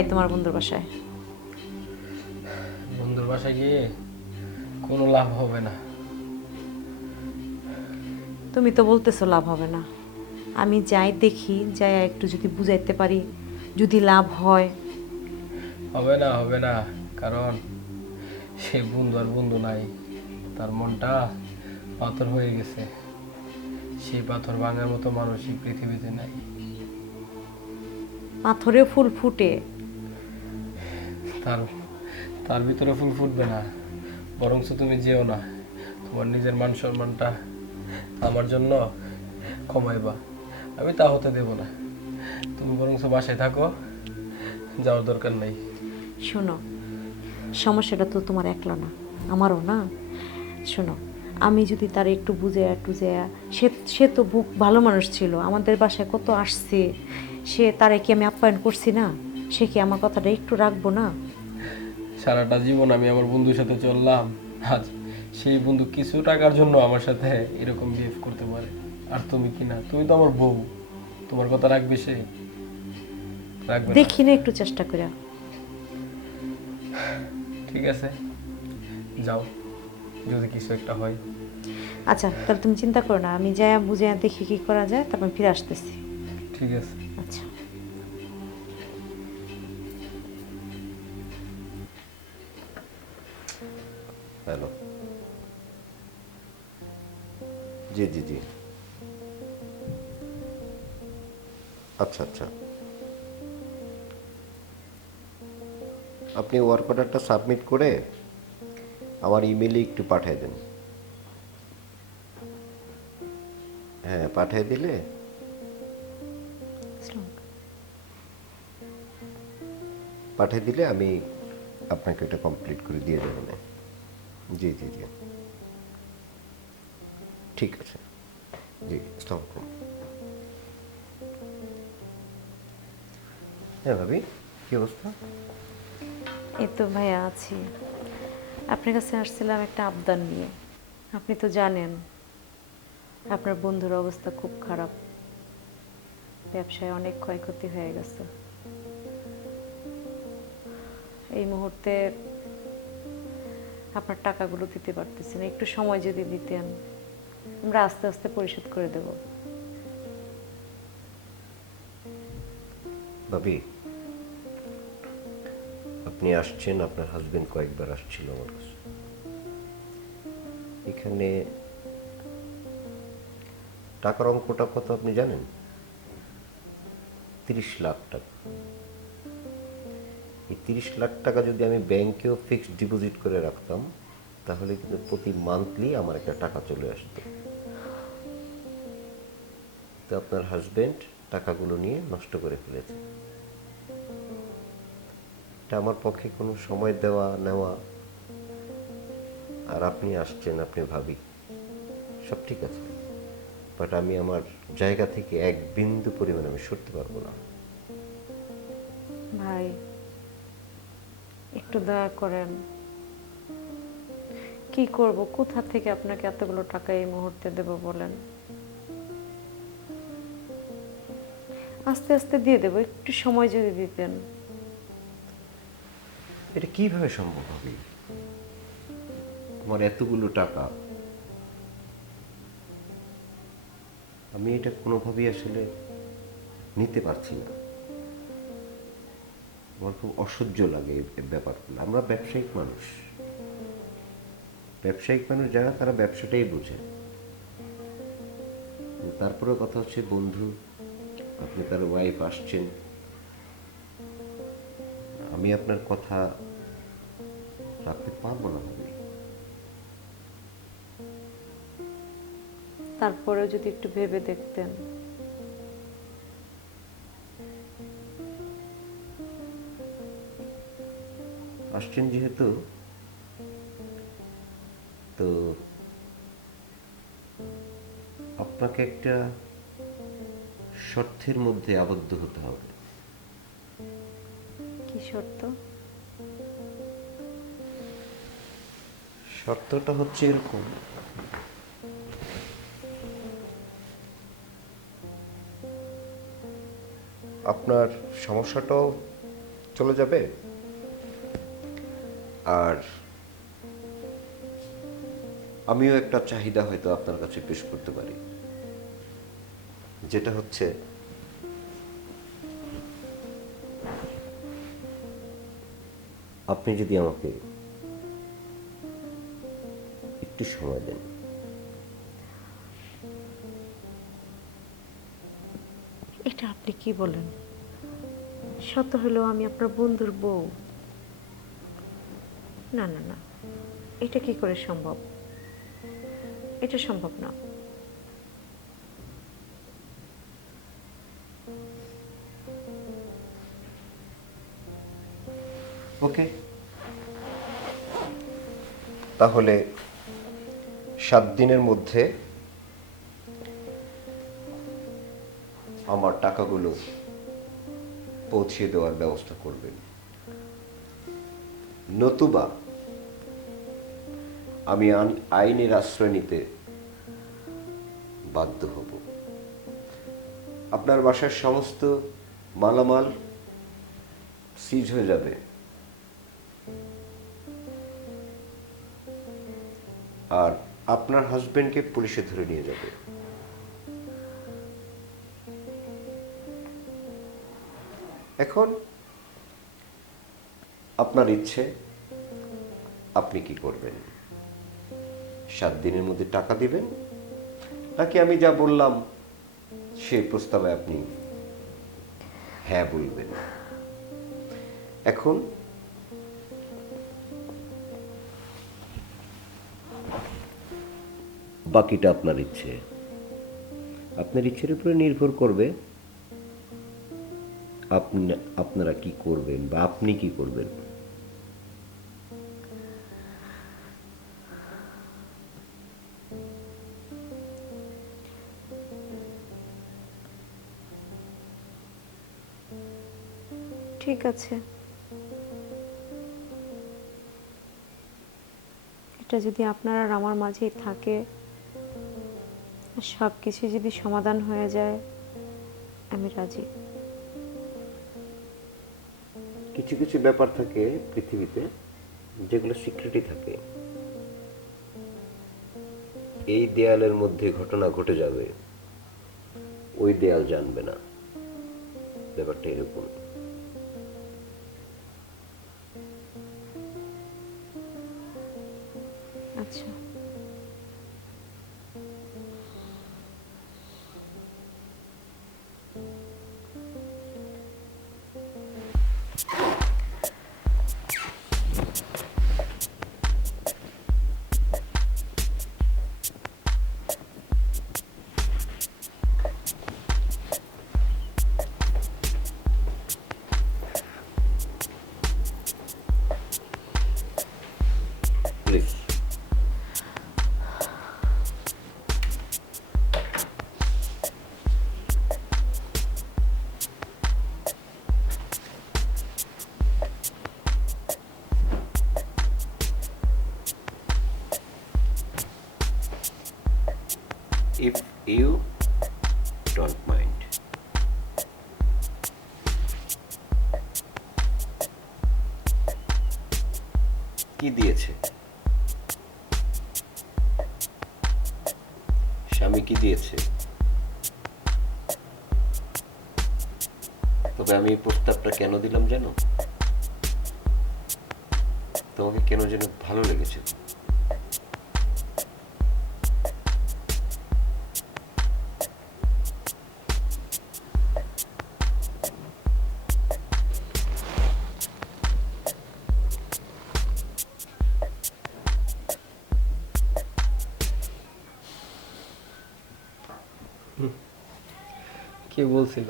যাই তোমার বন্ধুর বাসায়। বন্ধুর বাসায় গিয়ে কোনো লাভ হবে না। তুমি তো বলতেছো লাভ হবে না, আমি যাই দেখি, যাই একটু যদি বুঝাইতে পারি, যদি লাভ হয়। হবে না, হবে না, কারণ সে বন্ধু আর বন্ধু নাই। তার মনটা পাথর হয়ে গেছে। সেই পাথর ভাঙার মতো মানুষই পৃথিবীতে নাই। পাথরেও ফুল ফুটে। তার তার ভিতরে ফুল ফুটবে না, বরঞ্চ তুমি যেও না। তোমার নিজের মান সম্মানটা আমার জন্য কমাইবা, আমি তা হতে দেব না। তুমি বরঞ্চ বাসায় থাকো, যাওয়ার দরকার নাই। শোনো, সমস্যাটা তো তোমার একলা না, আমারও না। শোনো, আমি যদি তার একটু বুঝে সে সে তো ভালো মানুষ ছিল, আমাদের বাসায় কত আসছে, সে তারে কি আমি আপ্যায়ন করছি না? সে কি আমার কথাটা একটু রাখবো না? সারাটা জীবন আমি আমার বন্ধুর সাথে চললাম, আজ সেই বন্ধু কিছু টাকার জন্য আমার সাথে এরকম বিহেভ করতে পারে। আর তুমি কি না, তুমি তো আমার বউ, তোমার কথা রাখবে সে? রাখবে না। দেখি না একটু চেষ্টা করে। ঠিক আছে, যাও, যদি কিছু একটা হয়। আচ্ছা, তাহলে তুমি চিন্তা করো না, আমি যাই বুঝে দেখি কি করা যায়, তারপর ফিরে আসতেছি। ঠিক আছে। আচ্ছা। হ্যালো। জি জি জি। আচ্ছা আচ্ছা, আপনি ওয়ার্ক অর্ডারটা সাবমিট করে আমার ইমেলে একটু পাঠিয়ে দেন। হ্যাঁ, পাঠিয়ে দিলে আমি আপনাকে ওটা কমপ্লিট করে দিয়ে দেবো না। জি জি জি, ঠিক আছে। জি, আসসালামু আলাইকুম। হ্যাঁ ভাবি, কী অবস্থা? এই তো ভাইয়া আছি। আপনার কাছে আসছিলাম একটা আবদার নিয়ে। আপনি তো জানেন আপনার বন্ধুর অবস্থা খুব খারাপ, ব্যবসায় অনেক ক্ষয়ক্ষতি হয়ে গেছে। এই মুহূর্তে আপনার টাকাগুলো দিতে পারতেছি না, একটু সময় যদি দিতেন আমরা আস্তে আস্তে পরিশোধ করে দেব। ভাবি, আপনি আসছেন, আপনার হাজবেন্ড কয়েকবার আসছিল আমার কাছে। এখানে টাকার অঙ্কটা কত আপনি জানেন? 30 লাখ টাকা। এই 30 লাখ টাকা যদি আমি ব্যাংকেও ফিক্সড ডিপোজিট করে রাখতাম, তাহলে কিন্তু প্রতি মান্থলি আমার একটা টাকা চলে আসতো। তো আপনার হাজবেন্ড টাকাগুলো নিয়ে নষ্ট করে ফেলেছে। এটা আমার পক্ষে কোনো সময় দেওয়া নেওয়া, আর আপনি আসছেন, আপনি ভাবি, সব ঠিক আছে, বাট আমি আমার জায়গা থেকে এক বিন্দু পরিমাণ আমি সরতে পারবো না। ভাই, একটু দয়া করেন। কি করব, কোথা থেকে আপনাকে এতগুলো টাকা এই মুহূর্তে দেব বলেন? আস্তে আস্তে দিয়ে দেবো, একটু সময় যদি দিতেন। এটা কিভাবে সম্ভব হবে? আমার এতগুলো টাকা, আমি এটা কোনোভাবেই আসলে নিতে পারছি না। আমার খুব অসহ্য লাগে এই ব্যাপারগুলো। আমরা ব্যবসায়িক মানুষ যারা, তারা ব্যবসাটাই বোঝে। তারপরে কথা হচ্ছে বন্ধু, আপনি তার ওয়াইফ আসছেন, আমি আপনার কথা রাখতে পারবো না ভাবি। তারপরেও যদি একটু ভেবে দেখতেন। আসছেন যেহেতু, তো আপনাকে একটা শর্তের মধ্যে আবদ্ধ হতে হবে। কি শর্ত? শর্তটা হচ্ছে এরকম, আপনার সমস্যাটাও চলে যাবে। আর আমিও একটা চাহিদা হয়তো আপনার কাছে পেশ করতে পারি, যেটা হচ্ছে আপনি যদি আমাকে একটু সময় দেন। এটা আপনি কি বলেন? সত্য হলেও আমি আপনার বন্ধুর বউ। না না না, এটা কি করে সম্ভব? এটা সম্ভব না। ওকে, তাহলে 7 দিনের মধ্যে আমার টাকাগুলো পৌঁছে দেওয়ার ব্যবস্থা করবেন, নতুবা আমি আইনের আশ্রয় নিতে বাধ্য হব। আপনার বাসার সমস্ত মালামাল সিজ হয়ে যাবে, আর আপনার হাজবেন্ডকে পুলিশে ধরে নিয়ে যাবে। এখন আপনার ইচ্ছে, আপনি কি করবেন? 7 দিনের মধ্যে টাকা দিবেন, নাকি আমি যা বললাম সেই প্রস্তাবে আপনি হ্যাঁ বলবেন? এখন বাকিটা আপনার ইচ্ছে। আপনার ইচ্ছের উপরে নির্ভর করবে আপনারা কি করবেন বা আপনি কি করবেন। ঠিক আছে, এটা যদি আপনার আর আমার মাঝেই থাকে, সব কিছু যদি সমাধান হয়ে যায়, আমি রাজি। কিছু কিছু ব্যাপার থাকে পৃথিবীতে যেগুলো সিক্রেটই থাকে। এই দেয়ালের মধ্যে ঘটনা ঘটে যাবে, ওই দেয়াল জানবে না। ব্যাপারটা এরকম। আচ্ছা, please. If you don't mind. কি দিয়েছে? স্বামী কি দিয়েছে? তবে আমি এই প্রস্তাবটা কেন দিলাম জানো? তোমাকে কেন যেন ভালো লেগেছে। কি বলছিল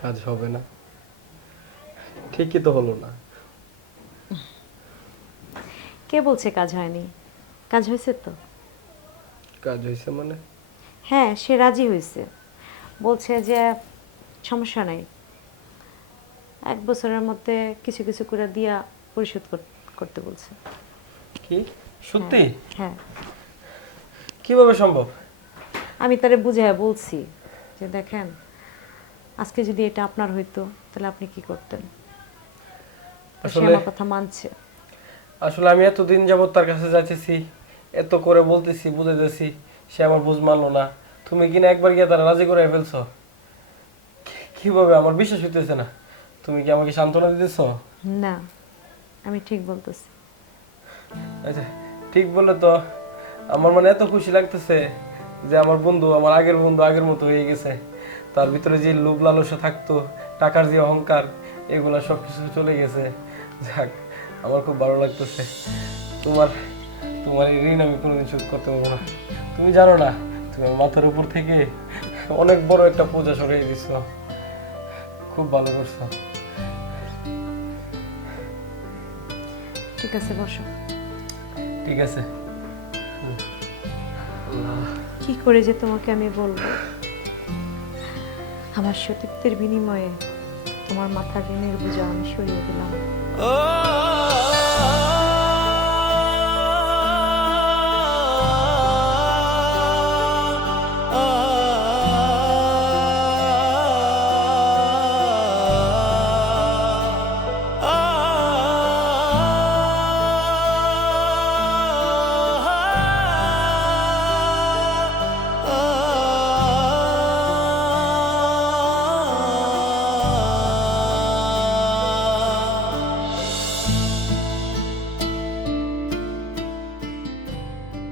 কাজ হবে না? ঠিকই তো হলো না। কে বলছে কাজ হয়নি? কাজ হয়েছে তো। কাজ হয়েছে মানে? হ্যাঁ, সে রাজি হয়েছে। বলছে যে সমস্যা নাই, 1 বছরের মধ্যে কিছু কিছু করে দিয়া পরিশোধ করতে বলছে। কি সত্যি? হ্যাঁ, কিভাবে সম্ভব? আমি তারে বুঝাইয়া বলছি যে দেখেন, আজকে যদি এটা আপনার হইতো তাহলে আপনি কি করতেন? সে আসলে- আমার কথা মানছে। আসলে আমি এতদিন যাবত তার কাছে যাইতেছি, এত করে বলতেছি, বুঝাইতেছি, সে আমার বুঝ মানলো না। তুমি কিনা একবার গিয়ে তারা রাজি করে ফেলছো। কিভাবে আমার বিশ্বাস হইতেছে না। তুমি কি আমাকে সান্ত্বনা দিতেছো? না, আমি ঠিক বলতেছি। আচ্ছা, ঠিক বলে তো আমার মানে এত খুশি লাগতেছে যে আমার বন্ধু, আমার আগের বন্ধু আগের মতো হয়ে গেছে। তার ভিতরে যে লোভ লালসা থাকতো, টাকার যে অহংকার, এগুলা সবকিছু চলে গেছে। যাক, আমার খুব ভালো লাগতেছে। তোমার তোমার এই ঋণ আমি কোনোদিন শোধ করতে পারবো না। তুমি জানো না, তুমি আমার মাথার উপর থেকে অনেক বড় একটা পূজা সরিয়ে দিছো। খুব ভালো করছো। ঠিক আছে, বসো। ঠিক আছে। কি করে যে তোমাকে আমি বলবো, আমার সতীত্বের বিনিময়ে তোমার মাথার ঋণের বোঝা আমি সরিয়ে দিলাম।